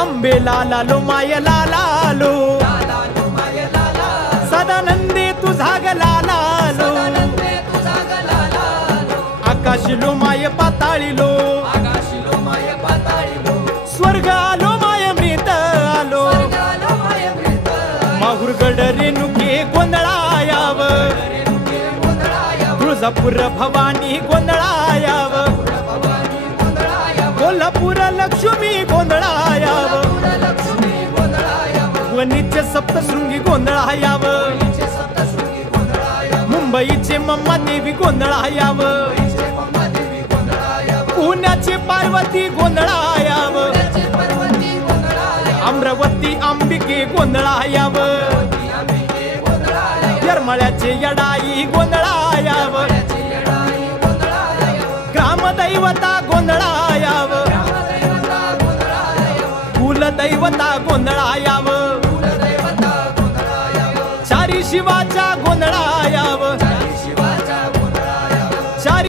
आंबेला लालो माय लालालो सदानंदे तुझा ग लालालो आकाशिलो माय पाताळीलो स्वर्ग आलो माय मृत आलो माहुरगड रेणुके गोंधळायाव तुळजापूर भवानी गोंधळायाव कोल्हापूर लक्ष्मी गोंधळायाव वणीचे सप्तशृंगी गोंधळायाव मुंबईचे मम्मा देवी गोंधळायाव पुण्याची पार्वती गोंधळायाव अमरावती अंबिके गोंधळायाव येरमाळ्याचे यडाई गोंधळायाव ग्रामदैवता गोंधळायाव कुलदैवता गोंधळायाव चारी शिवाच्या गोंधळायाव